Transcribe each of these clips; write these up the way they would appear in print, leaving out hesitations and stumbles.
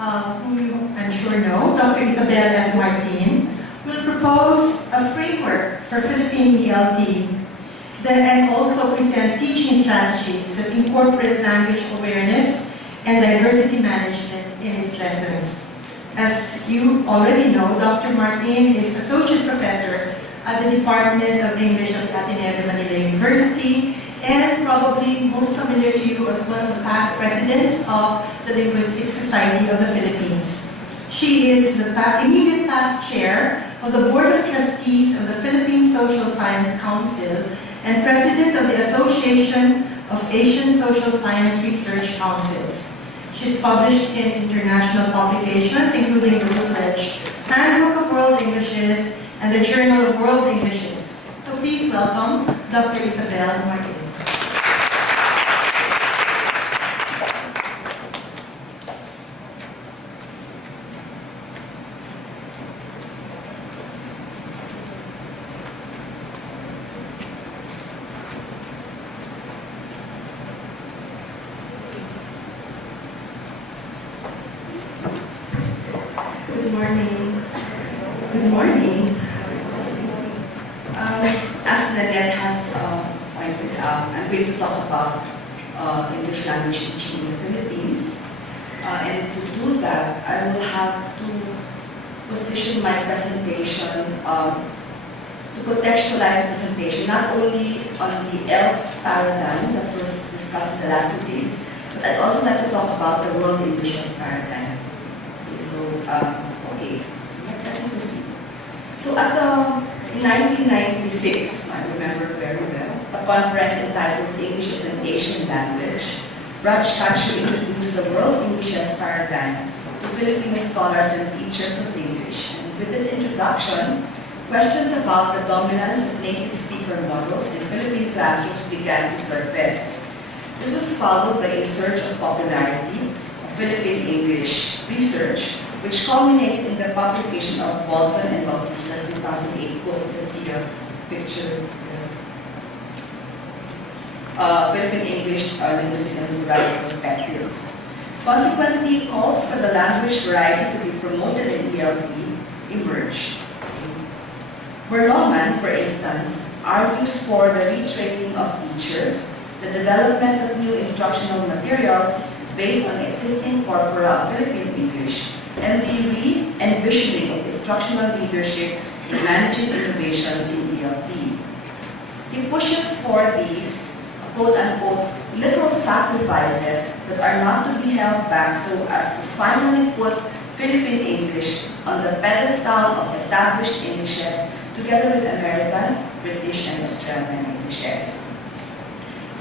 whom you, I'm sure know, Dr. Isabel P, will propose a framework for Philippine ELT and also present teaching strategies that incorporate language awareness and diversity management in its lessons. As you already know, Dr. Martin is Associate Professor at the Department of English of Ateneo de Manila University, and probably most familiar to you as one of the past presidents of the Linguistic Society of the Philippines. She is the immediate past chair of the Board of Trustees of the Philippine Social Science Council and president of the Association of Asian Social Science Research Councils. She's published in international publications, including the Routledge Handbook of World Englishes and the Journal of World Englishes. So please welcome Dr. Isabel Martin. Good morning. Good morning. As Nanette has pointed out, I'm going to talk about English language teaching in the Philippines. And to do that, I will have to position my presentation, to contextualize the presentation, not only on the ELT paradigm that was discussed in the last 2 days, but I'd also like to talk about the world Englishes paradigm. Okay, so let me proceed. So in 1996, I remember very well, a conference entitled English as an Asian Language, Raj Kachu introduced the world Englishes paradigm to Filipino scholars and teachers of English. And with this introduction, questions about the dominance of native speaker models in Philippine classrooms began to surface. This was followed by a surge of popularity of Philippine English research, which culminated in the publication of Walton and Bautista's 2008 book. You can see a picture Philippine English Linguistic and Plurality Perspectives. Consequently, calls for the language variety to be promoted in ELT emerged. Berloman, for instance, argues for the retraining of teachers, the development of new instructional materials based on existing corpora of Philippine English, and the re-envisioning of instructional leadership in managing innovations in ELT. He pushes for these, quote-unquote, little sacrifices that are not to be held back so as to finally put Philippine English on the pedestal of established Englishes together with American, British, and Australian Englishes.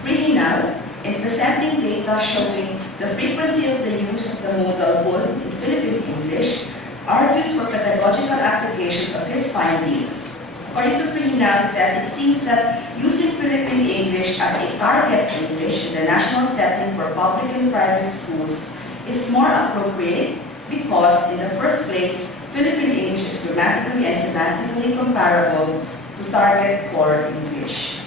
Freehinal, in presenting data showing the frequency of the use of the modal would in Philippine English, argues for pedagogical application of his findings. According to Freehinal, he says it seems that using Philippine English as a target English in the national setting for public and private schools is more appropriate because, in the first place, Philippine English is grammatically and semantically comparable to target core English.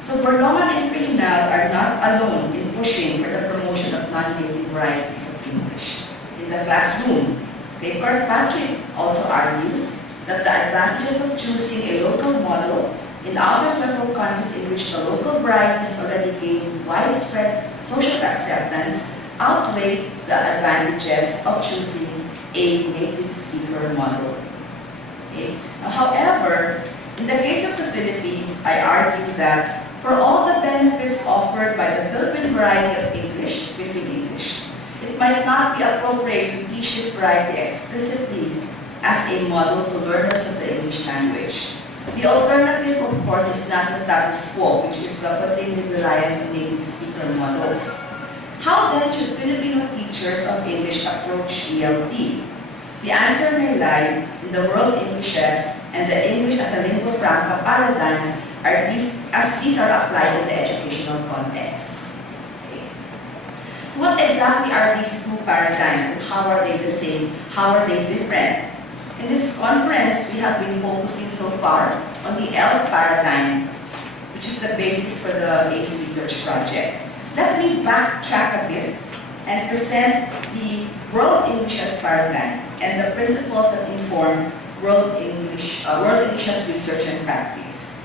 So Berloman and Freehinal are not alone in pushing for the promotion of non-native varieties of English. In the classroom, Kirkpatrick also argues that the advantages of choosing a local model in outer circle countries in which the local variety has already gained widespread social acceptance outweigh the advantages of choosing a native speaker model. Okay. Now, however, in the case of the Philippines, I argue that for all the benefits offered by the Philippine variety of English, Philippine English, it might not be appropriate to teach this variety explicitly as a model to learners of the English language. The alternative, of course, is not the status quo, which is the continued reliance on native speaker models. How then should Filipino teachers of English approach ELT? The answer may lie in the world Englishes and the English as a lingua franca paradigms as these are applied in the educational context. Okay. What exactly are these two paradigms and how are they the same? How are they different? In this conference, we have been focusing so far on the ELT paradigm, which is the basis for the ACE research project. Let me backtrack a bit and present the World Englishes paradigm and the principles that inform World Englishes research and practice.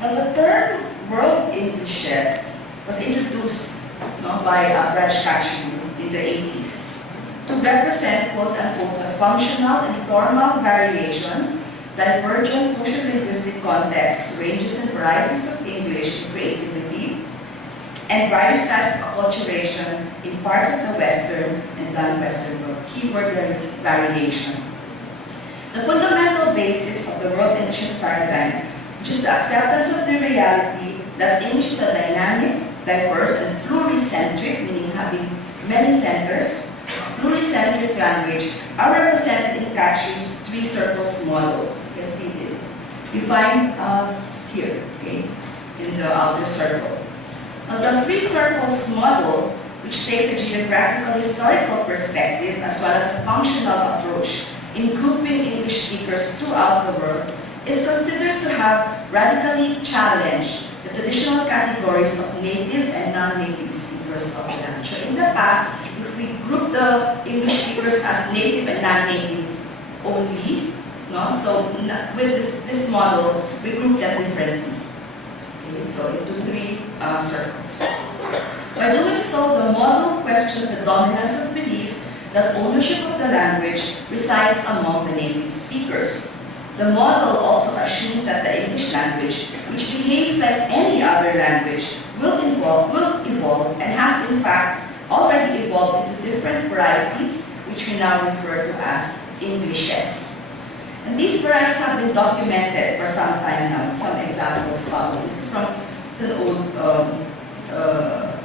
Now, the term World Englishes was introduced by Raj Kashu in the 80s to represent, quote-unquote, the functional and formal variations, divergent social-linguistic contexts, ranges and varieties of English creativity, and various types of acculturation in parts of the Western and non-Western world. Keyword there is variation. The fundamental basis of the World Englishes paradigm, which is the acceptance of the reality that English is a dynamic, diverse, and pluricentric, meaning having many centers, pluricentric language, are represented in Kashu's three circles model. You can see this. Defined here, okay, in the outer circle. Now, the three circles model, which takes a geographical historical perspective as well as a functional approach in grouping English speakers throughout the world, is considered to have radically challenged the traditional categories of native and non-native speakers of the language. So in the past, if we group the English speakers as native and non-native only, so with this model, we group them differently. Okay, so into three circles. By doing so, the model questions the dominance of beliefs that ownership of the language resides among the native speakers. The model also assumes that the English language, which behaves like any other language, will evolve, and has in fact already evolved into different varieties, which we now refer to as Englishes. And these varieties have been documented for some time now. Some examples follow. This is from an old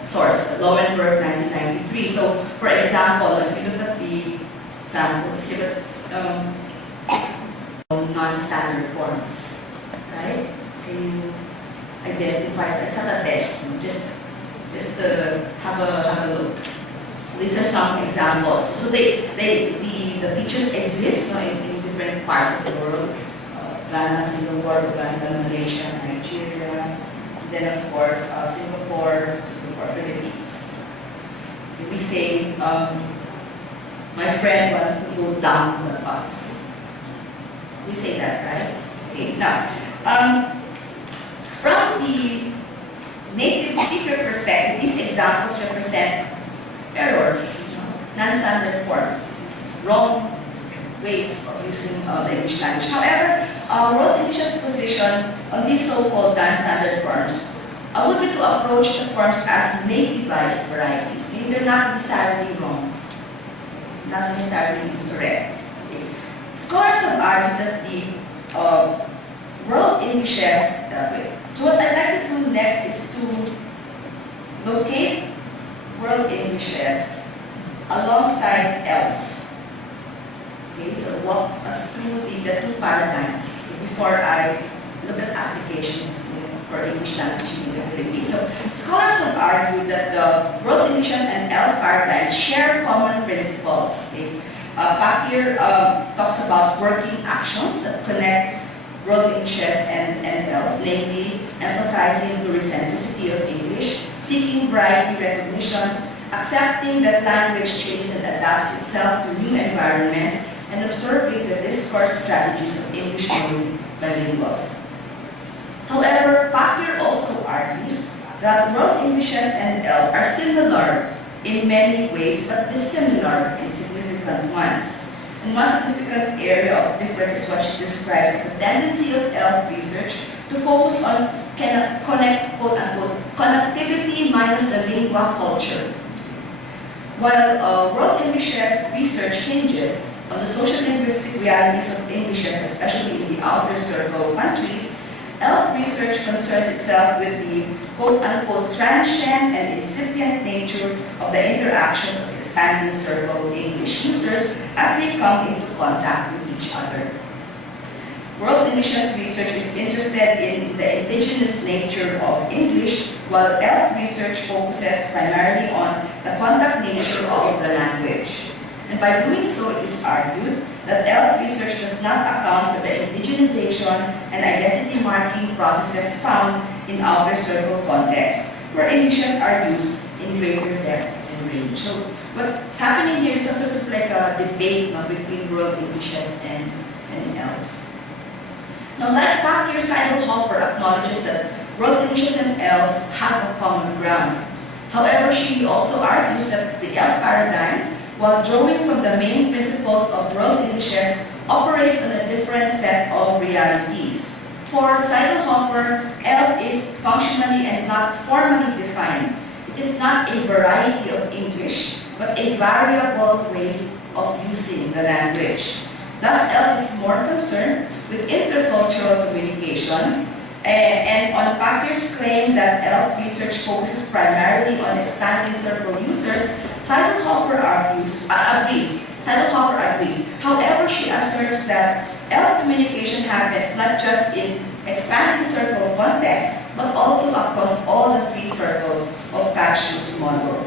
source, Lowenberg, 1993. So, for example, if you look at the samples, here, non-standard forms, right? Can you identify? It's not a test, just to have a look. So these are some examples. So the features exist in different parts of the world. Ghana, Singapore, Uganda, Malaysia, Nigeria, and then of course Singapore, Philippines. So we say, my friend wants to go down the bus. We say that, right? Okay, now, from the native speaker perspective, these examples represent errors, non-standard forms, wrong ways of using the English language. However, World English's position on these so-called non-standard forms would be to approach the forms as nativized varieties, meaning they're not necessarily wrong, not necessarily incorrect. Okay. Scholars have argued that the World Englishes, so what I'd like to do next is to locate World Englishes alongside ELT. Okay, so walk us through the two paradigms before I look at applications for English language in the Philippines. So scholars have argued that the World Englishes and ELT paradigms share common principles. Okay? Pakir talks about working axioms that connect World Englishes and ELT, namely emphasizing pluricentricity of English, seeking variety recognition, accepting that language changes and adapts itself to new environments, and observing the discourse strategies of English learning bilinguals. However, Pakir also argues that World Englishes and ELT are similar in many ways, but dissimilar in significant ones. And one significant area of difference is what she describes as the tendency of ELT research to focus on quote-unquote, connectivity minus the lingua culture. While World Englishes research hinges on the social linguistic realities of Englishes, especially in the outer circle countries, ELT research concerns itself with the quote-unquote transient and incipient nature of the interactions of expanding circle English users as they come into contact with each other. World Englishes research is interested in the indigenous nature of English, while ELT research focuses primarily on the contact nature of the language. And by doing so, it is argued that ELT research does not account for the indigenization and identity marking processes found in outer circle contexts, where Englishes are used in in greater depth and range. So what's happening here is a sort of like a debate between World Englishes and ELT. Now, like Pakir, Hopper acknowledges that World Englishes and ELT have a common ground. However, she also argues that the ELT paradigm, while drawing from the main principles of World Englishes, operates on a different set of realities. For Hopper, ELT is functionally and not formally defined. It is not a variety of English, but a variable way of using the language. Thus, ELT is more concerned with intercultural communication, and on Pakir's claim that ELT research focuses primarily on expanding circle users, Hopper agrees. Hopper agrees. However, she asserts that ELT communication happens not just in expanding circle context, but also across all the three circles of Patch's model.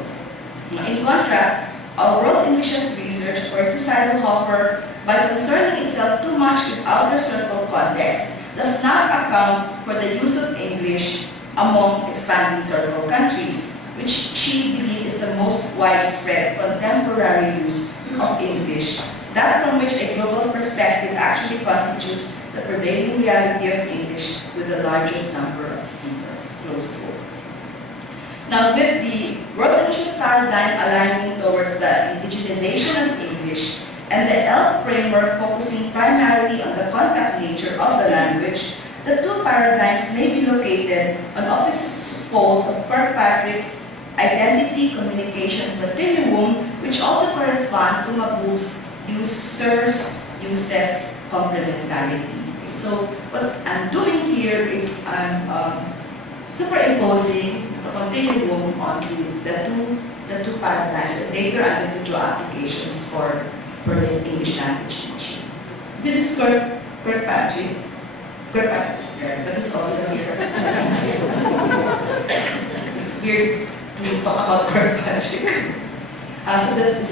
In contrast, World Englishes research, or to Hopper, by concerning itself too much with outer circle context, does not account for the use of English among expanding circle countries, which she believes is the most widespread contemporary use of English, that from which a global perspective actually constitutes the prevailing reality of English with the largest number of speakers. Close quote. Now, with the World Englishes paradigm aligning towards the indigenization of English and the ELT framework focusing primarily on the contact nature of the language, the two paradigms may be located on opposite poles of Kirkpatrick's identity communication continuum, which also corresponds to Magoo's users complementarity. So what I'm doing here is I'm superimposing the continuum onto the two paradigms, and later I'm going to draw applications for the English language teaching. This is Kirkpatrick. Kirkpatrick is there, but it's also here. It's weird to talk about Kirkpatrick. So this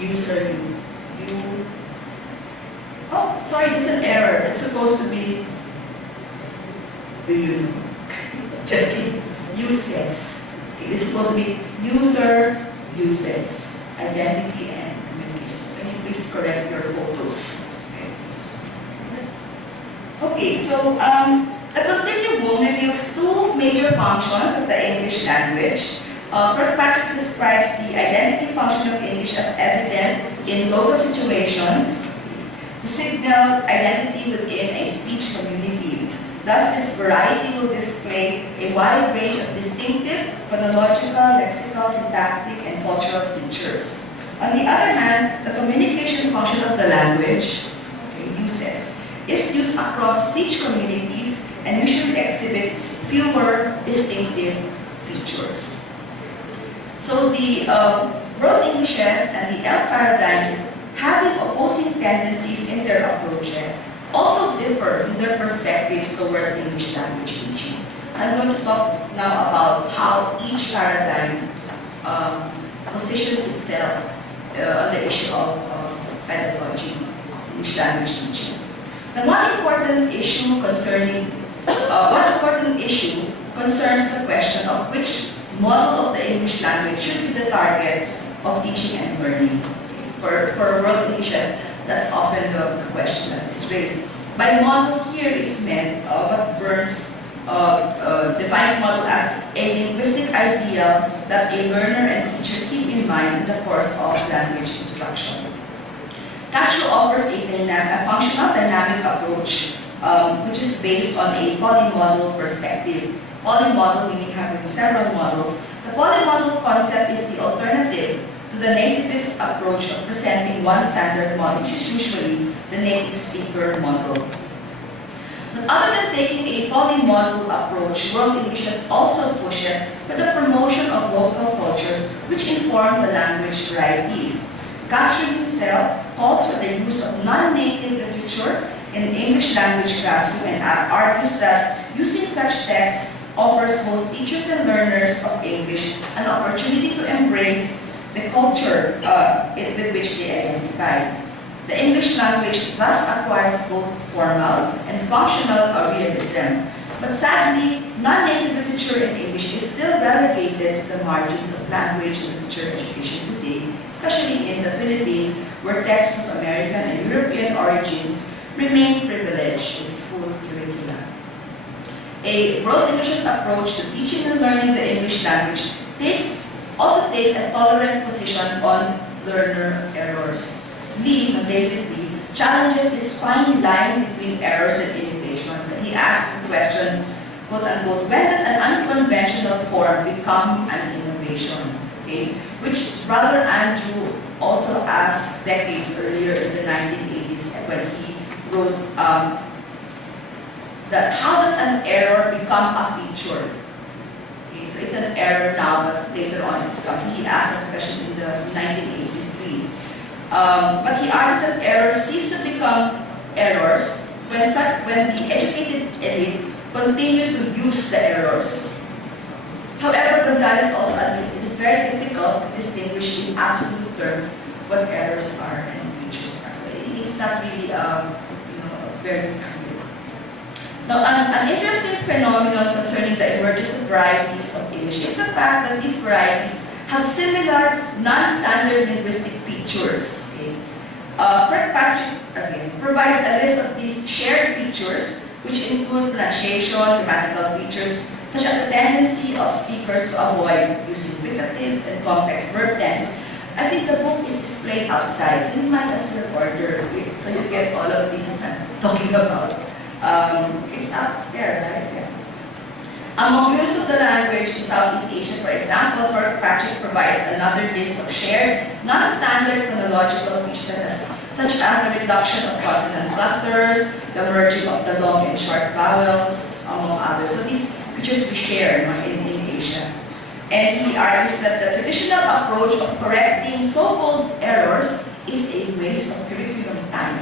user you. Oh, sorry, this is an error. It's supposed to be checking uses. Okay, this is supposed to be user uses, identity and communication. So can you please correct your photos? Okay, so the continuum reveals two major functions of the English language. Kirkpatrick describes the identity function of English as evident in local situations to signal identity within a speech community. Thus, this variety will display a wide range of distinctive, phonological, lexical, syntactic, and cultural features. On the other hand, the communication function of the language, uses, is used across speech communities and usually exhibits fewer distinctive features. So the World Englishes and the ELT paradigms, having opposing tendencies in their approaches, also differ in their perspectives towards English language teaching. I'm going to talk now about how each paradigm positions itself on the issue of pedagogy, English language teaching. The one important issue concerns the question of which model of the English language should be the target of teaching and learning. For World Englishes, that's often the question that is raised. By model here is meant what Burns defines model as a linguistic ideal that a learner and teacher keep in mind in the course of language instruction. Cashew offers a functional dynamic approach which is based on a polymodal perspective. Polymodal meaning having several models. The polymodal concept is the alternative to the nativist approach of presenting one standard model, which is usually the native speaker model. But other than taking a polymodal approach, World Englishes also pushes for the promotion of local cultures which inform the language varieties. Cashew himself calls for the use of non-native literature in English language classroom and argues that using such texts offers both teachers and learners of English an opportunity to embrace the culture with which they identify. The English language thus acquires both formal and functional realism. But sadly, non-native literature in English is still relegated to the margins of language and literature education today, especially in the Philippines, where texts of American and European origins remain privileged in school curricula. A world English's approach to teaching and learning the English language also takes a tolerant position on learner errors. David Lee, challenges this fine line between errors and innovations, and he asks the question, quote unquote, when does an unconventional form become an innovation? Okay? Which Brother Andrew also asked decades earlier in the 1980s when he wrote that how does an error become a feature? Okay, so it's an error now, but later on it becomes. He asked a question in the 1983. But he argued that errors cease to become errors when the educated elite continue to use the errors. However, Gonzalez also admitted it is very difficult to distinguish in absolute terms what errors are and features are. So it's not really very clear. Now, an interesting phenomenon concerning the emergence of varieties of English is the fact that these varieties have similar non-standard linguistic features. Okay? Patrick again provides a list of these shared features, which include pronunciation, grammatical features, such as the tendency of speakers to avoid using fricatives and complex verb tense. I think the book is displayed outside, so you might as well order it so you get all of these I'm talking about. It's up there, right? Yeah. Among use of the language in Southeast Asia, for example, Patrick provides another list of shared, non-standard phonological features such as the reduction of consonant clusters, the merging of the long and short vowels, among others. So these features we share in Asia. And he argues that the traditional approach of correcting so-called errors is a waste of curriculum time,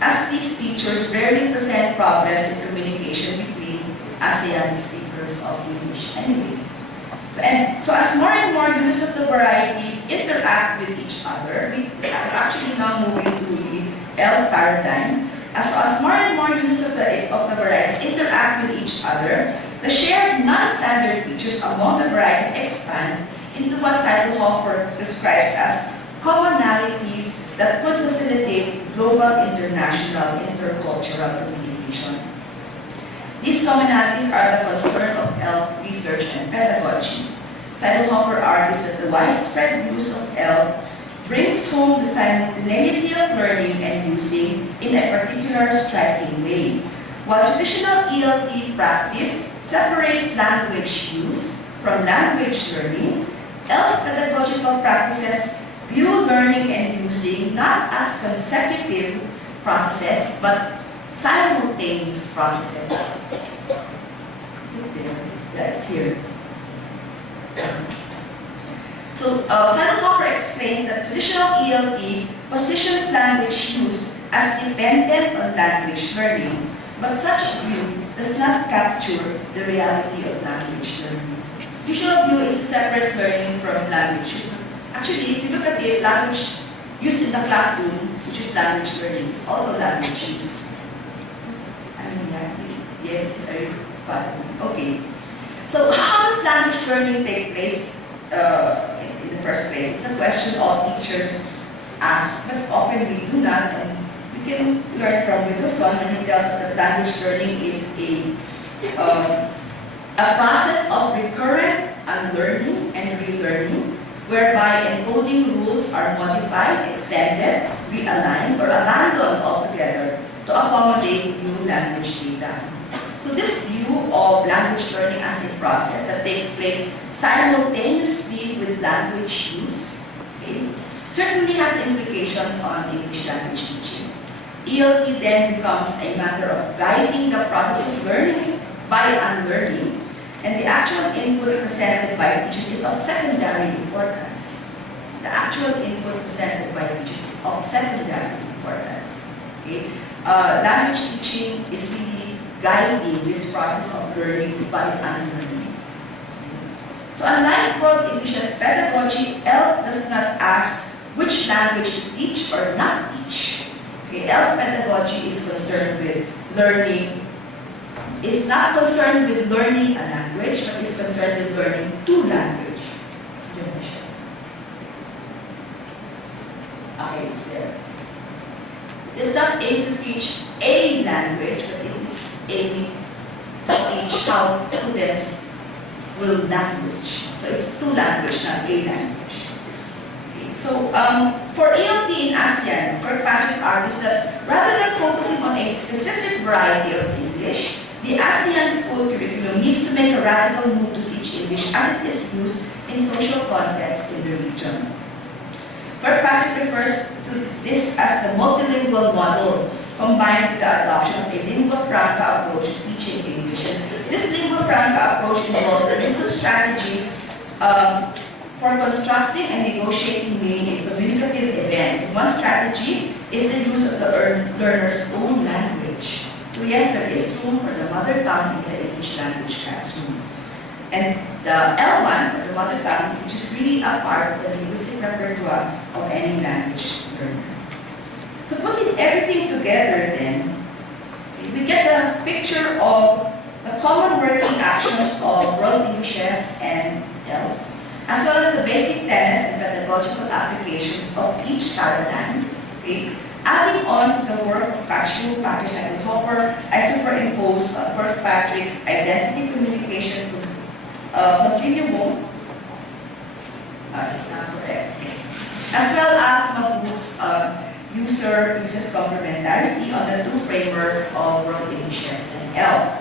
as these features rarely present problems in communication between ASEAN speakers of English anyway. So as more and more use of the varieties interact with each other, we are actually now moving to the ELT paradigm. As more and more use of the varieties interact with each other, the shared non-standard features among the varieties expand into what Seidelhofer describes as commonalities that could facilitate global, international, intercultural communication. These commonalities are the concern of ELT research and pedagogy. Seidelhofer argues that the widespread use of ELT brings home the simultaneity of learning and using in a particular striking way. While traditional ELT practice separates language use from language learning, ELT pedagogical practices view learning and using not as consecutive processes, but simultaneous processes. That's here. So Seidelhofer explains that traditional ELT positions language use as dependent on language learning, but such view does not capture the reality of language learning. Usual view is separate learning from language use. Actually, if you look at it, language used in the classroom, which is language learning, is also language use. Yes, okay. So how does language learning take place in the first place? It's a question all teachers ask, but often we do not, and we can learn from Wittgenstein when he tells us that language learning is a process of recurrent unlearning and relearning, whereby encoding rules are modified, extended, realigned, or abandoned altogether to accommodate new language data. So this view of language learning as a process that takes place simultaneously with language use, okay, certainly has implications on English language teaching. ELT then becomes a matter of guiding the process of learning by unlearning, and the actual input presented by teachers is of secondary importance. The actual input presented by teachers is of secondary importance. Okay? Language teaching is really guiding this process of learning by unlearning. So unlike world English's pedagogy, ELT does not ask which language to teach or not teach. Okay? ELT pedagogy is concerned with learning is not concerned with learning a language, but is concerned with learning two language. Okay, it's there. It is not aiming to teach a language, but it is aiming to teach how students will language. So it's two language, not a language. Okay, so for ELT in ASEAN, Kirkpatrick argues that rather than focusing on a specific variety of English, the ASEAN school curriculum needs to make a radical move to teach English as it is used in social context in the region. Kirkpatrick refers to this as the multilingual model combined with the adoption of a lingua franca approach to teaching English. And this lingua franca approach involves the use of strategies for constructing and negotiating meaning in communicative events. And one strategy is the use of the learner's own language. So yes, there is room for the mother tongue in the English language classroom. And the L1, or the mother tongue, which is really a part of the linguistic repertoire of any language learner. So putting everything together then, we get a picture of the common working actions of world Englishes and ELT, as well as the basic tenets and pedagogical applications of each paradigm. Okay? Adding on to the work of Pakir and Hopper, I superimpose Kirkpatrick's identity communication continuum, it's not correct, as well as Mahmoud's uses complementarity on the two frameworks of world Englishes and ELT.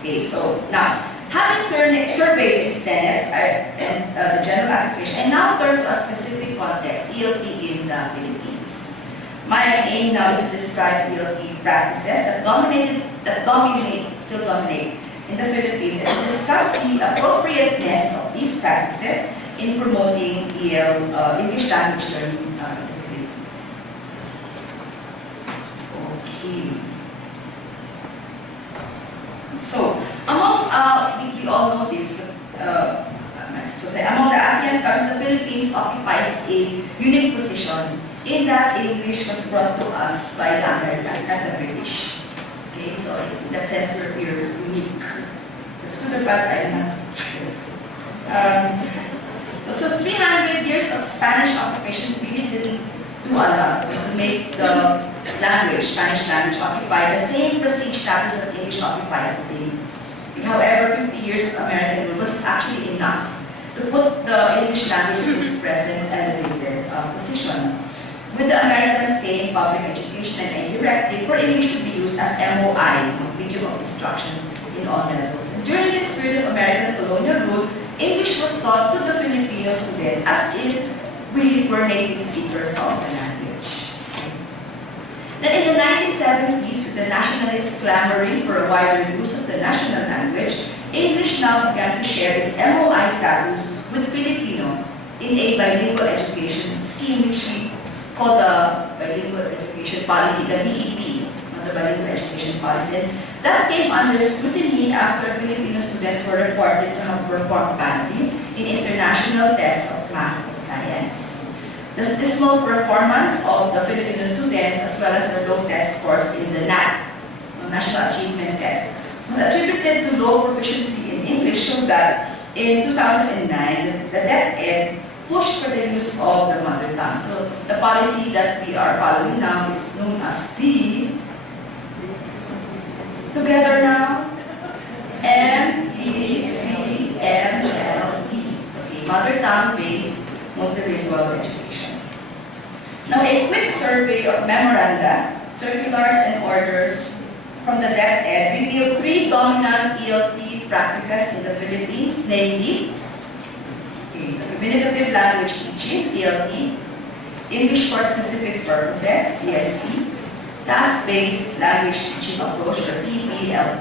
Okay, so now, having surveyed these tenets and the general application, I now turn to a specific context, ELT in the Philippines. My aim now is to describe ELT practices that still dominate in the Philippines, and to discuss the appropriateness of these practices in promoting English language learning in the Philippines. Okay. So, among, we all know this, among the ASEAN countries, the Philippines occupies a unique position in that English was brought to us by the Americans and the British. Okay, so in that sense, we're unique. That's good or bad, I'm not sure. So 300 years of Spanish occupation really didn't do a lot to make the language, Spanish language, occupy the same prestige status that English occupies today. However, 50 years of American rule was actually enough to put the English language in its present elevated position. With the Americans saying public education and a directive for English to be used as MOI, medium of instruction, in all levels. And during this period of American colonial rule, English was taught to the Filipino students as if we were native speakers of the language. Then in the 1970s, with the nationalists clamoring for a wider use of the national language, English now began to share its MOI status with Filipino in a bilingual education scheme which we call the bilingual education policy, the BEP, the bilingual education policy. And that came under scrutiny after Filipino students were reported to have performed badly in international tests of math and science. The dismal performance of the Filipino students, as well as their low test scores in the NAT, National Achievement Test, was attributed to low proficiency in English, showed that in 2009, the DepEd pushed for the use of the mother tongue. So the policy that we are following now is known as the, together now, MDBMLT, okay, mother tongue-based multilingual education. Now a quick survey of memoranda, circulars, and orders from the DepEd revealed three dominant ELT practices in the Philippines, namely, communicative language teaching, ELT, English for specific purposes, ESP, task-based language teaching approach, or PELT.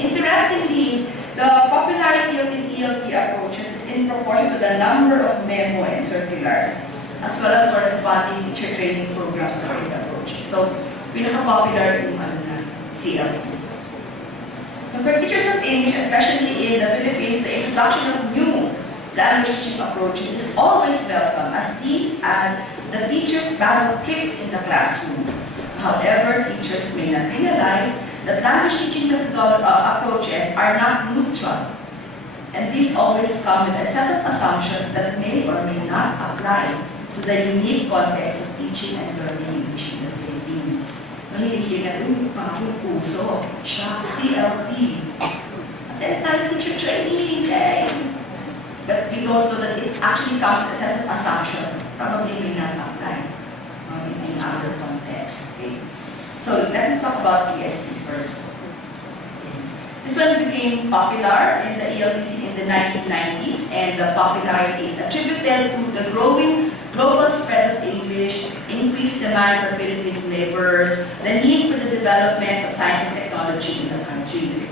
Interestingly, the popularity of these ELT approaches is in proportion to the number of memo and circulars, as well as corresponding teacher training programs for the approach. So, pinaka-popular yung CLT. So for teachers of English, especially in the Philippines, the introduction of new language teaching approaches is always welcome, as these add the teacher's bag of tricks in the classroom. However, teachers may not realize that language teaching are not neutral, and these always come with a set of assumptions that may or may not apply to the unique context of teaching and learning English in the Philippines. Nangihingi na rin yung mga puso, siya, CLT. At then tayo teacher training, okay? But we don't know that it actually comes with a set of assumptions that probably may not apply in other contexts. Okay? So let's talk about ESC first. This one became popular in the ELTC in the 1990s, and the popularity is attributed to the growing global spread of English, increased demand for Philippine laborers, the need for the development of science and technology in the country.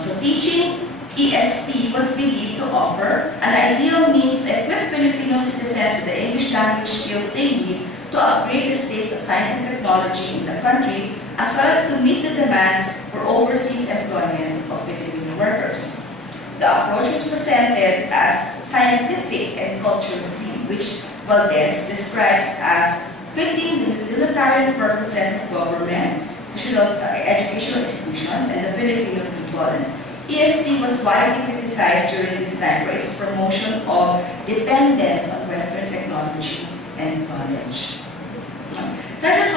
So teaching ESP was believed to offer an ideal means to equip Filipino citizens with the English language skills they need to upgrade the state of science and technology in the country, as well as to meet the demands for overseas employment of Filipino workers. The approach is presented as scientific and culture-free, which Valdez describes as fitting the utilitarian purposes of government, educational institutions, and the Filipino people. ESC was widely criticized during this time for its promotion of dependence on Western technology and knowledge. Cyril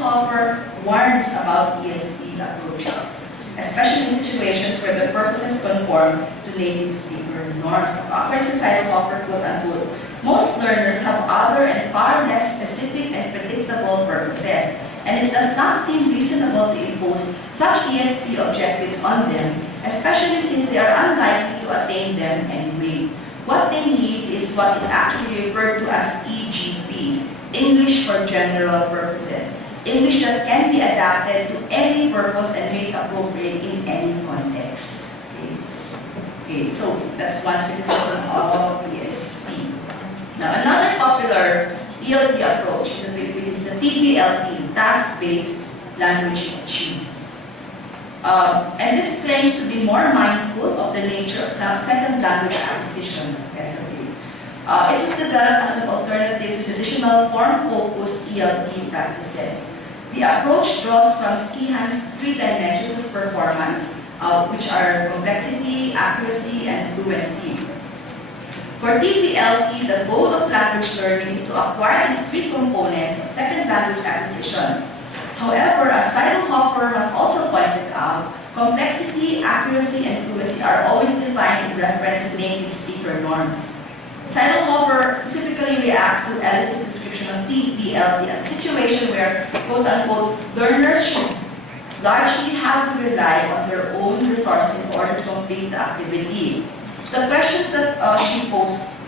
Hopper warns about ESP approaches, especially in situations where the purposes conform to native speaker norms. According to Cyril Hopper, quote-unquote, most learners have other and far less specific and predictable purposes, and it does not seem reasonable to impose such ESP objectives on them, especially since they are unlikely to attain them anyway. What they need is what is actually referred to as EGP, English for General Purposes, English that can be adapted to any purpose and made appropriate in any context. Okay, so that's one criticism of ESP. Now, another popular ELT approach in the Philippines is the TPLT, Task-Based Language Teaching. And this claims to be more mindful of the nature of some second language acquisition. It was developed as an alternative to traditional form-focused ELT practices. The approach draws from Skihan's 3 dimensions of performance, which are complexity, accuracy, and fluency. For TPLT, the goal of language learning is to acquire these 3 components of second language acquisition. However, as Cyril Hopper has also pointed out, complexity, accuracy, and fluency are always defined in reference to native speaker norms. Cyril Hopper specifically reacts to Ellis's description of TPLT as a situation where, quote-unquote, learners should largely have to rely on their own resources in order to complete the activity. The questions that she poses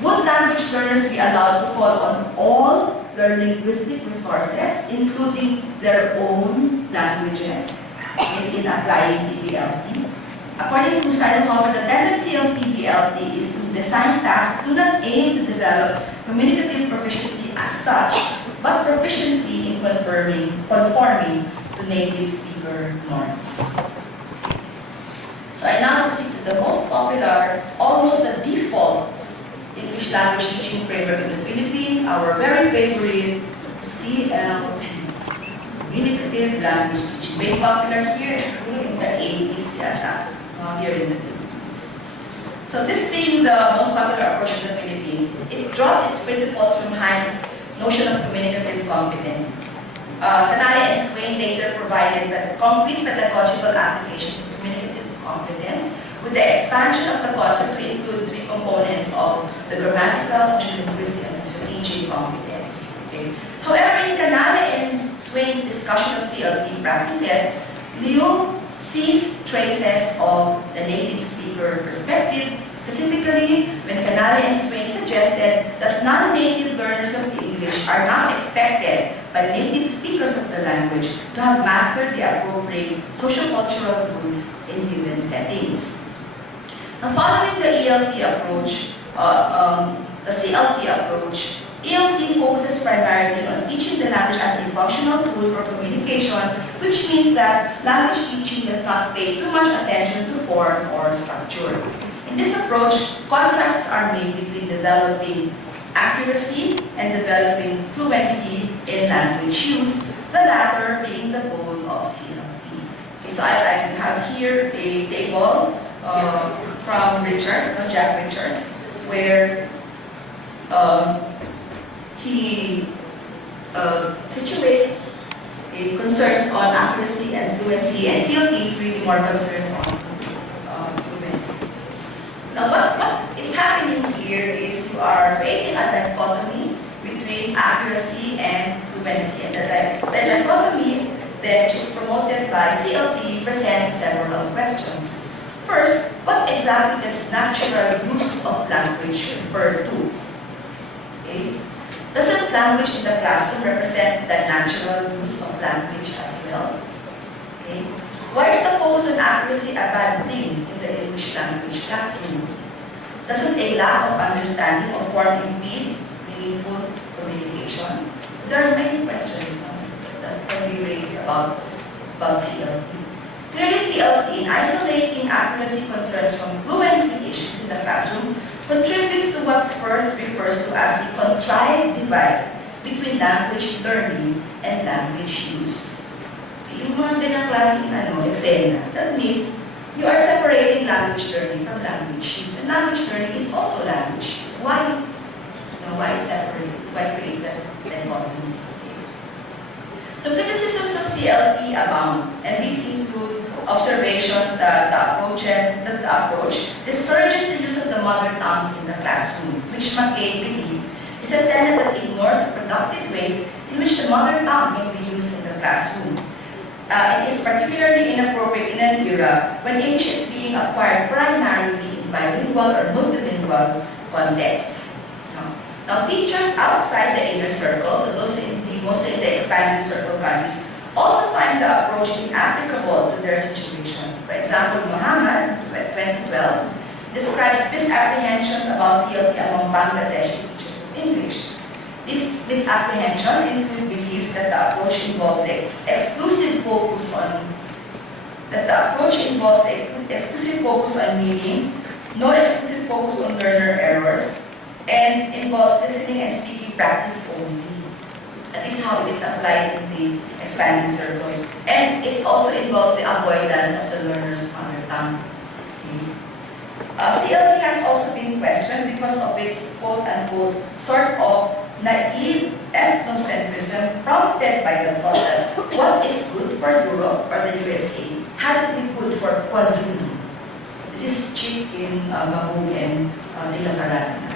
would language learners be allowed to call on all their linguistic resources, including their own languages, in applying TPLT? According to Cyril Hopper, the tendency of TPLT is to design tasks do not aim to develop communicative proficiency as such, but proficiency in conforming to native speaker norms. So I now proceed to the most popular, almost the default English language teaching framework in the Philippines, our very favorite CLT, Communicative Language Teaching. Very popular here in the 80s here in the Philippines. So this being the most popular approach in the Philippines, it draws its principles from Hines' notion of communicative competence. Canale and Swain later provided the concrete pedagogical applications of communicative competence with the expansion of the concept to include 3 components of the grammatical, social linguistic, and teaching competence. Okay. However, in Canale and Swain's discussion of CLT practices, Liu sees traces of the native speaker perspective, specifically when Canale and Swain suggested that non-native learners of English are not expected by native speakers of the language to have mastered the appropriate social-cultural rules in given settings. Now, following the ELT approach, the CLT approach, ELT focuses primarily on teaching the language as a functional tool for communication, which means that language teaching does not pay too much attention to form or structure. In this approach, contrasts are made between developing accuracy and developing fluency in language use, the latter being the goal of CLT. here a table from Jack Richards, where he situates concerns on accuracy and fluency, and CLT is really more concerned on fluency. Now, what is happening here is you are creating a dichotomy between accuracy and fluency, and the dichotomy that is promoted by CLT presents several questions. First, what exactly does natural use of language refer to? Okay. Doesn't language in the classroom represent the natural use of language as well? Okay. Why is suppose and accuracy a bad thing in the English language classroom? Doesn't a lack of understanding of form impede meaningful communication? There are many questions that can be raised about CLT. Clearly, CLT, in isolating accuracy concerns from fluency issues in the classroom, contributes to what Firth refers to as the contrived divide between language learning and language use. Yung mga ganyang klaseng eksena, that means you are separating language learning from language use. And language learning is also language use. Why? Why separate? Why create that dichotomy? So criticisms of CLT abound, and these include observations that the approach discourages the use of the mother tongues in the classroom, which McCabe believes is a tenet that ignores the productive ways in which the mother tongue can be used in the classroom. It is particularly inappropriate in an era when English is being acquired primarily in bilingual or multilingual contexts. Now, teachers outside the inner circle, so those mostly in the expanding circle countries, also find the approach inapplicable to their situations. For example, Muhammad, 2012, describes misapprehensions about CLT among Bangladeshi teachers of English. These misapprehensions include beliefs that the approach involves exclusive focus on meaning, no exclusive focus on learner errors, and involves listening and speaking practice only. That is how it is applied in the expanding circle. And it also involves the avoidance of the learner's mother tongue. CLT has also been questioned because of its quote-unquote sort of naive ethnocentrism prompted by the thought that what is good for Europe or the USA had to be good for KwaZulu. This is cheap in Mabu and Lingua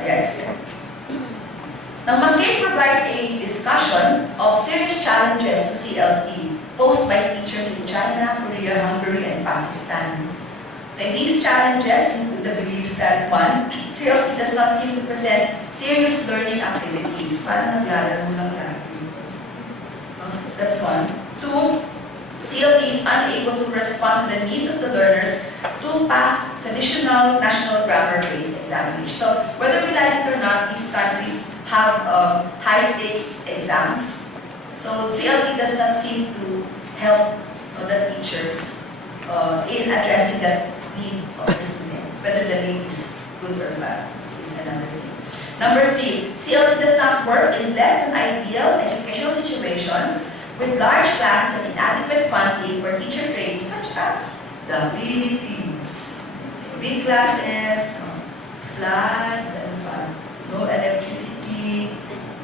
Yes. Now, Pakir provides a discussion of serious challenges to CLT posed by teachers in China, Korea, Hungary, and Pakistan. And these challenges include the beliefs that 1. CLT does not seem to present serious learning activities. Parang naglalaro lang lagi. That's 1. 2. CLT is unable to respond to the needs of the learners to pass traditional national grammar-based examination. So, whether we like it or not, these countries have high-stakes exams. So, CLT does not seem to help the teachers in addressing the need of the students. Whether the need is good or bad is another thing. Number 3, CLT does not work in less than ideal educational situations with large classes and inadequate funding for teacher training, such as the Philippines. Big classes, flood, no electricity.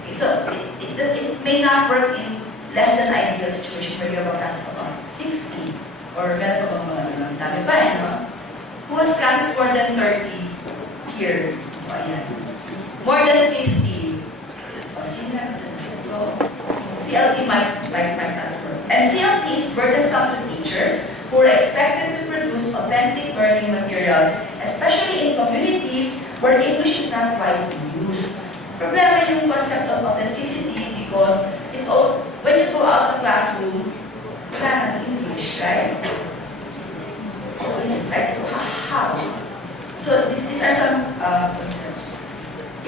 Okay, so it may not work in less than ideal situation where you have a class of about 60 or meron pa bang dami pa no? Who has classes more than 30 here? O, ayan. More than 50. O, so, CLT might not work. And CLT is burdensome to teachers who are expected to produce authentic learning materials, especially in communities where English is not widely used. Problema yung concept of authenticity because it's all, when you go out of the classroom, wala nang English, right? So inside, so how? So these are some concerns.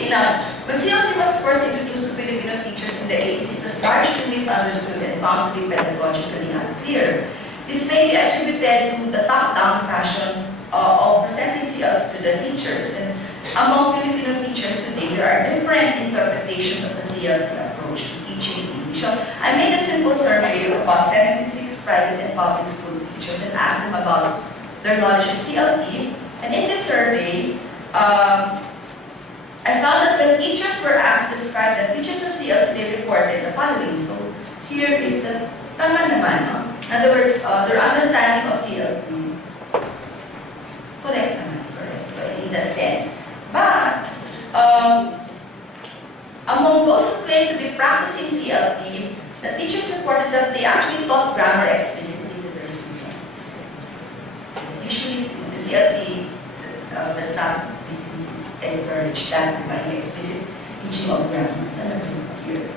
Now, when CLT was first introduced to Filipino teachers in the 80s, it was largely misunderstood and found to be pedagogically unclear. This may be attributed to the top-down fashion of presenting CLT to the teachers. And among Filipino teachers today, there are different interpretations of the CLT approach to teaching English. So I made a simple survey of about 76 private and public school teachers and asked them about their knowledge of CLT. And in this survey, I found that when teachers were asked to describe the features of CLT, they reported the following. So here is the tama naman. No? In other words, their understanding of CLT. Correct naman, correct. So in that sense. But, among those who claim to be practicing CLT, the teachers reported that they actually taught grammar explicitly to their students. Usually, the CLT does not encourage that by explicit teaching of grammar. Here.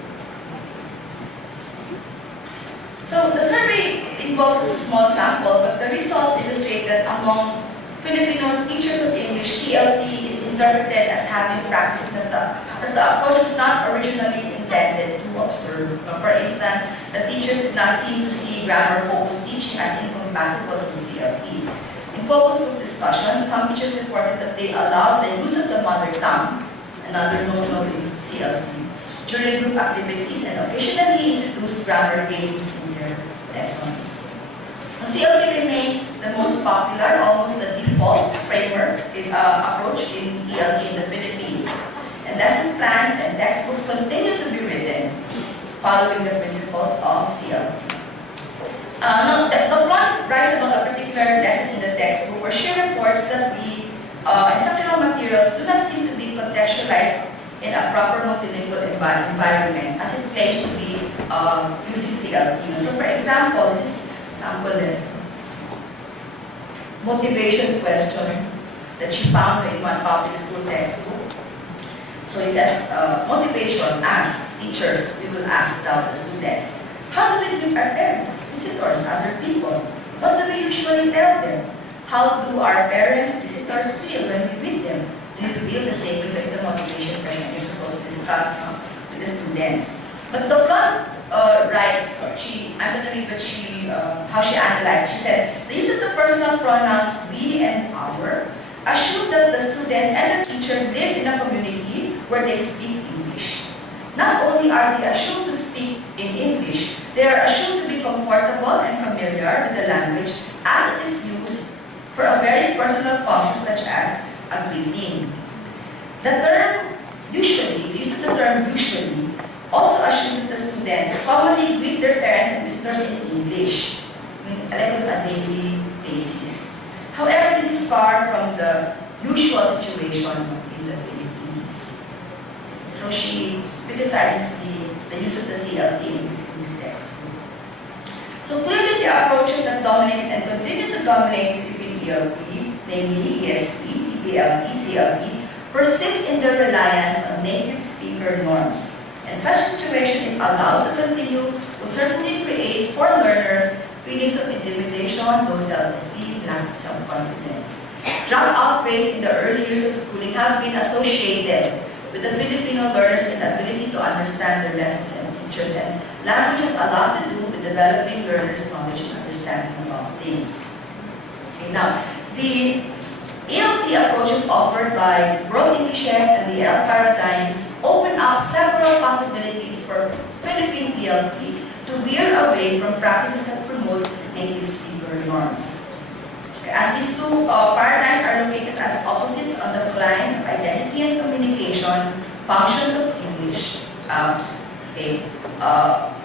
So the survey involves a small sample, but the results illustrate that among Filipino teachers of English, CLT is interpreted as having practice that the approach was not originally intended to observe. For instance, the teachers did not seem to see grammar-focused teaching as incompatible with CLT. In focus group discussion, some teachers reported that they allowed the use of the mother tongue, another no-no in CLT, during group activities and occasionally introduced grammar games in their lessons. CLT remains the most popular, almost the default framework approach in ELT in the Philippines. And lesson plans and textbooks continue to be written following the principles of CLT. Now, the one writes about a particular lesson in the textbook where she reports that the instructional materials do not seem to be contextualized in a proper multilingual environment as it claims to be using CLT. So for example, this sample is motivation question that she found in one public school textbook. So it says, motivation, as teachers, we will ask now the students, how do we greet our parents, visitors, other people? What do we usually tell them? How do our parents, visitors feel when we greet them? Do you feel the same? So it's a motivation question you're supposed to discuss with the students. But the front writes, I'm going to read how she analyzed. She said, the use of the personal pronouns we and our assume that the students and the teacher live in a community where they speak English. Not only are they assumed to speak in English, they are assumed to be comfortable and familiar with the language as it is used for a very personal function such as a greeting. The term usually, the use of the term usually, also assumes that the students commonly greet their parents and visitors in English, on a daily basis. However, this is far from the usual situation in the Philippines. So she criticizes the use of the CLT in this text. So clearly the approaches that dominate and continue to dominate Philippine ELT, namely ESP, TPLT, CLT, persist in their reliance on native speaker norms. And such situation, if allowed to continue, would certainly create for learners feelings of intimidation, low self-esteem, lack of self-confidence. Dropout rates in the early years of schooling have been associated with the Filipino learners' inability to understand their lessons and teachers, and language has a lot to do with developing learners' knowledge and understanding about things. Okay, now, the ELT approaches offered by World Englishes and the ELT paradigms open up several possibilities for Philippine ELT to veer away from practices that promote native speaker norms. As these two paradigms are located as opposites on the line of identity and communication functions of English,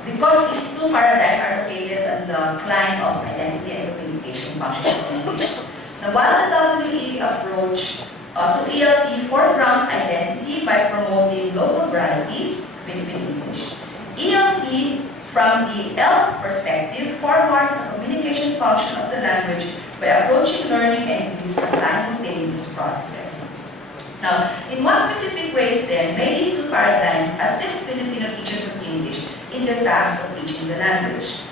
because these two paradigms are located on the line of identity and communication functions of English. Now, while the WE approach to ELT foregrounds identity by promoting local varieties, Philippine English, ELT from the ELT perspective forwards the communication function of the language by approaching learning and use as simultaneous processes. Now, in what specific ways then may these two paradigms assist Filipino teachers of English in their task of teaching the language?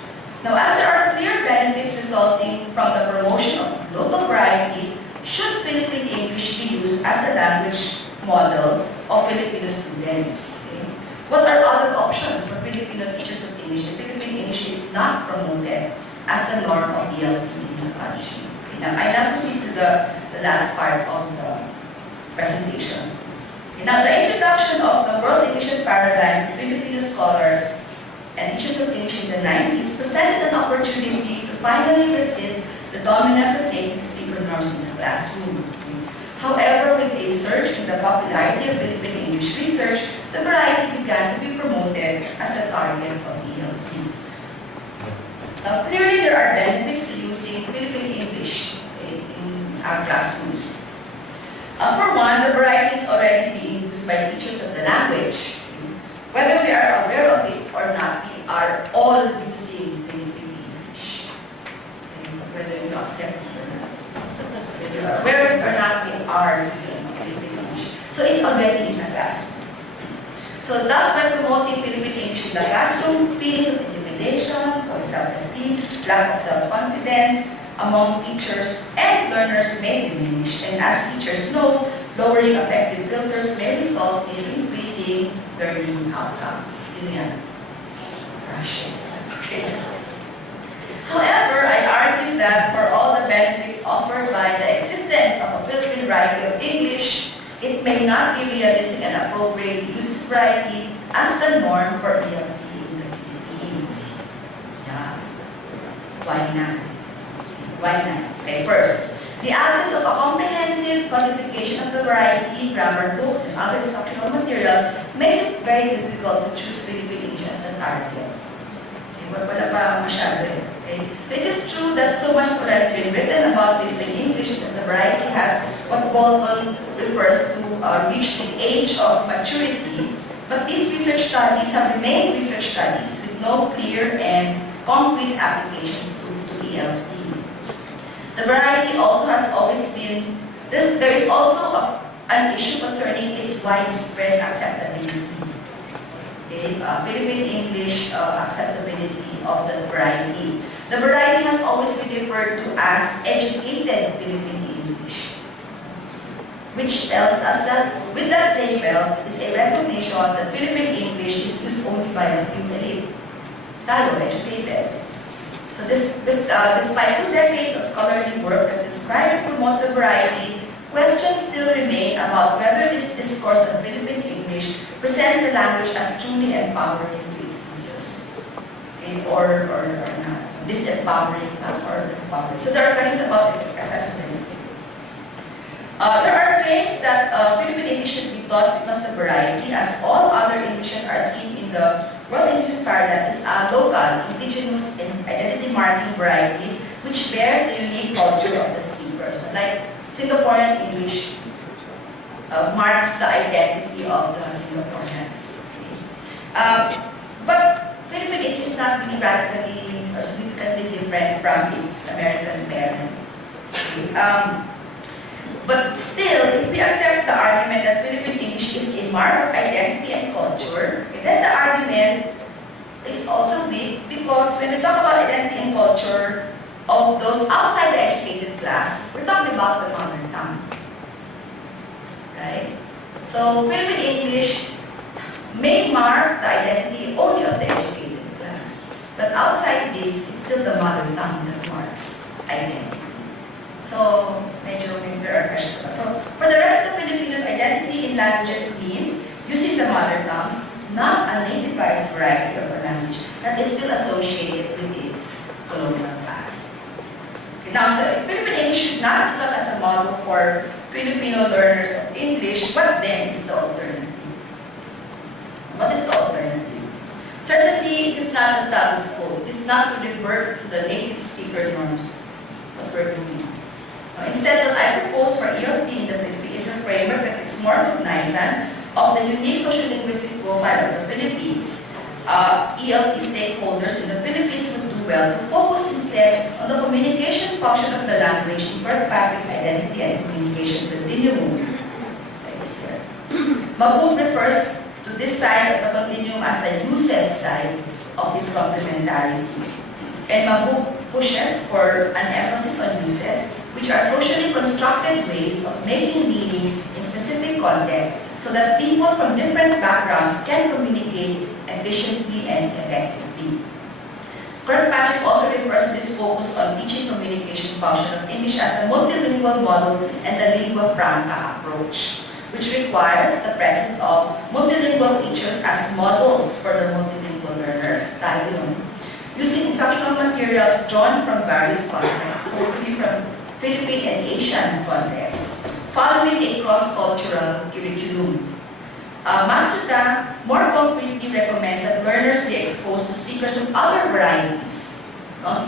Now, as there are clear benefits resulting from the promotion of local varieties, should Philippine English be used as the language model of Filipino students? Okay? What are other options for Filipino teachers of English? The Philippine English is not promoted as the norm of ELT in the country. Okay, now, I now proceed to the last part of the presentation. Okay, now, the introduction of the World Englishes paradigm to Filipino scholars and teachers of English in the the 90s presented an opportunity to finally resist the dominance of native speaker norms in the classroom. However, with a surge in the popularity of Philippine English research, the variety began to be promoted as a target of ELT. Now, clearly there are benefits to using Philippine English in our classrooms. For one, the variety is already being used by teachers of the language. Whether we are aware of it or not, we are all using Philippine English. Whether you accept it or not. Whether you are aware of it or not, we are using Philippine English. So it's already in the classroom. So thus, by promoting Philippine English in the classroom, feelings of intimidation, or self-esteem, lack of self-confidence among teachers and learners may diminish. And as teachers know, lowering affective filters may result in increasing learning outcomes. Okay. However, I argue that for all the benefits offered by the existence of a Philippine variety of English, it may not be realistic and appropriate to use this variety as the norm for ELT in the Philippines. Yeah. Why not? Why not? Okay, first, the absence of a comprehensive codification of the variety, grammar books, and other instructional materials makes it very difficult to choose Philippine English as a target. Okay, wala pa masyado eh. Okay? It is true that so much has already been written about Philippine English that the variety has what Bolton refers to reached the age of maturity, but these research studies have remained research studies with no clear and concrete applications to ELT. The variety also has always been, there is also an issue concerning its widespread acceptability. Okay? Philippine English acceptability of the variety. The variety has always been referred to as educated Philippine English, which tells us that with that label is a recognition that Philippine English is used only by a few elite, tayo, educated. So despite 2 decades of scholarly work that describe and promote the variety, questions still remain about whether this discourse on Philippine English presents the language as truly empowering to its users, okay, or not, disempowering or empowering. So there are claims about it. There are claims that Philippine English should be taught because the variety, as all other Englishes are seen in the World English Standard, is a local, indigenous, and identity marking variety which bears the unique culture of the speakers. Like Singaporean English marks the identity of the Singaporeans. But Philippine English is not really radically or significantly different from its American parent. But still, if we accept the argument that Philippine English is a mark of identity and culture, then the argument is also weak because when we talk about identity and culture of those outside the educated class, we're talking about the mother tongue. Right? So Philippine English may mark the identity only of the educated class. But outside this, it's still the mother tongue that marks identity. So, there are questions about. So, for the rest of Filipinos, identity in languages means using the mother tongues, not a nativized variety of a language that is still associated with its colonial past. Okay, now, so Philippine English should not look as a model for Filipino learners of English. What then is the alternative? What is the alternative? Certainly, it is not the status quo. It is not to revert to the native speaker norms that we're doing. Instead, what I propose for ELT in the Philippines is a framework that is more cognizant of the unique social-linguistic profile of the Philippines. ELT stakeholders in the Philippines would do well to focus instead on the communication function of the language in Kirkpatrick's identity and communication continuum. Mabuk refers to this side of the continuum as the uses side of this complementarity. And Mabuk pushes for an emphasis on uses, which are socially constructed ways of making meaning in specific contexts so that people from different backgrounds can communicate efficiently and effectively. Kirkpatrick also refers to this focus on teaching communication function of English as the multilingual model and the Lingua Franca approach, which requires the presence of multilingual teachers as models for the multilingual learners, using instructional materials drawn from various contexts, mostly from Philippine and Asian contexts, following a cross-cultural curriculum. Matsuda more concretely recommends that learners be exposed to speakers of other varieties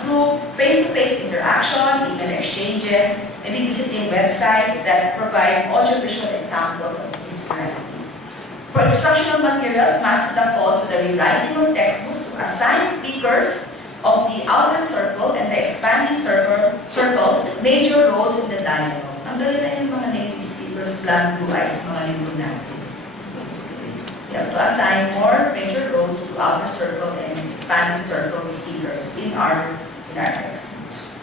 through face-to-face interaction, email exchanges, maybe visiting websites that provide audiovisual examples of these varieties. For instructional materials, Matsuda calls for the rewriting of textbooks to assign speakers of the outer circle and the expanding circle major roles in the dialogue. Ang galing na yung mga native speakers, blank blue eyes, mga lingua natin. We have to assign more major roles to outer circle and expanding circle speakers in our textbooks.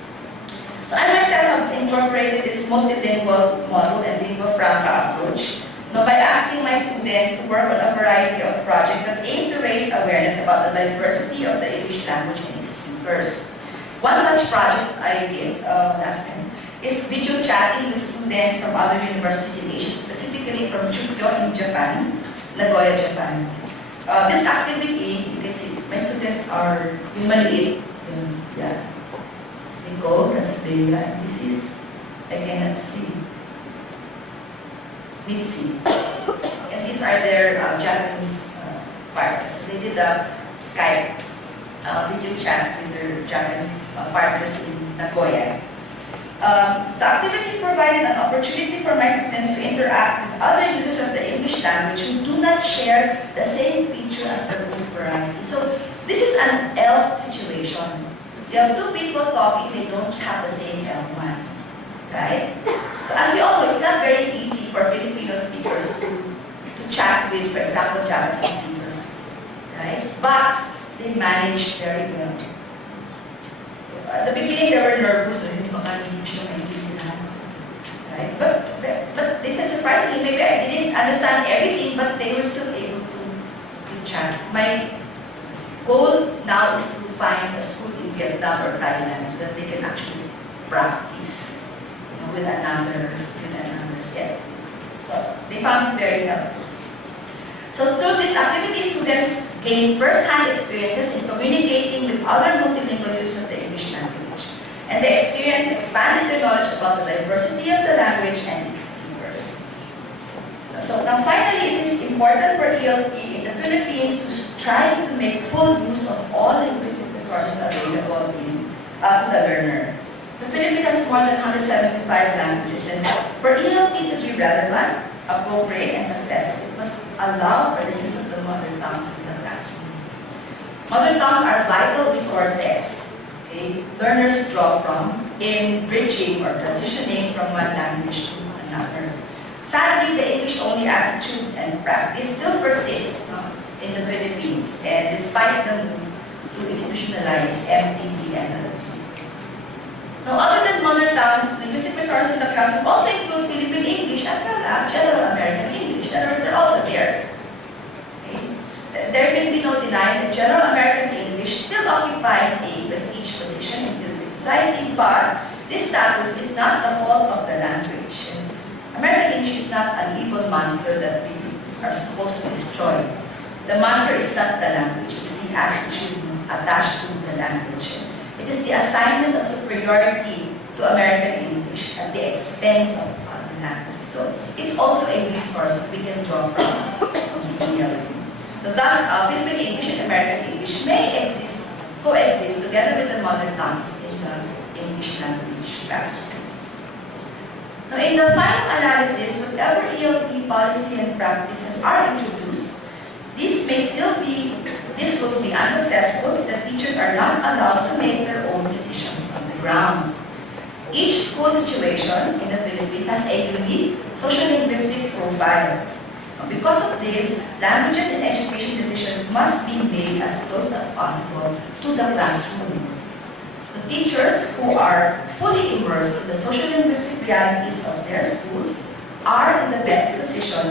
So I myself have incorporated this multilingual model and lingua franca approach by asking my students to work on a variety of projects that aim to raise awareness about the diversity of the English language and its speakers. One such project I did last time is video chatting with students from other universities in Asia, specifically from Chukyo in Japan, Nagoya, Japan. This activity, you can see, my students are in maliit. Yeah. Nicole, that's Bea, and this is, I cannot see. Mitzi. And these are their Japanese partners. They did a Skype video chat with their Japanese partners in Nagoya. The activity provided an opportunity for my students to interact with other users of the English language who do not share the same feature as their own variety. So this is an ELT situation. You have two people talking, they don't have the same L1, right? So as we all know, it's not very easy for Filipino speakers to chat with, for example, Japanese speakers, right? But they managed very well. At the beginning, they were nervous, so hindi ko maintindihan, right? But they said surprisingly, maybe I didn't understand everything, but they were still able to chat. My goal now is to find a school in Vietnam or Thailand so that they can actually practice, with another set. So they found it very helpful. So through this activity, students gain first-hand experiences in communicating with other multilingual users of the English language. And the experience expanded their knowledge about the diversity of the language and its speakers. So now finally, it is important for ELT in the Philippines to try to make full use of all linguistic resources available to the learner. The Philippines has more than 175 languages, and for ELT to be relevant, appropriate, and successful, it must allow for the use of the mother tongues in the classroom. Mother tongues are vital resources learners draw from in bridging or transitioning from one language to another. Sadly, the English-only attitude and practice still persists in the Philippines, and despite the move to institutionalize MTT and other. Now, other than mother tongues, linguistic resources in the classroom also include Philippine English as well as General American English. In other words, they're also there. There can be no denying that General American English still occupies a prestige position in Philippine society, but this status is not the fault of the language. American English is not an evil monster that we are supposed to destroy. The monster is not the language, it's the attitude attached to the language. It is the assignment of superiority to American English at the expense of other languages. So it's also a resource we can draw from the ELT. So thus, Philippine English and American English may coexist together with the mother tongues in the English language classroom. Now, in the final analysis, whatever ELT policy and practices are introduced, this will be unsuccessful if the teachers are not allowed to make their own decisions on the ground. Each school situation in the Philippines has a unique social-linguistic profile. Because of this, languages and education decisions must be made as close as possible to the classroom. So teachers who are fully immersed in the social-linguistic realities of their schools are in the best position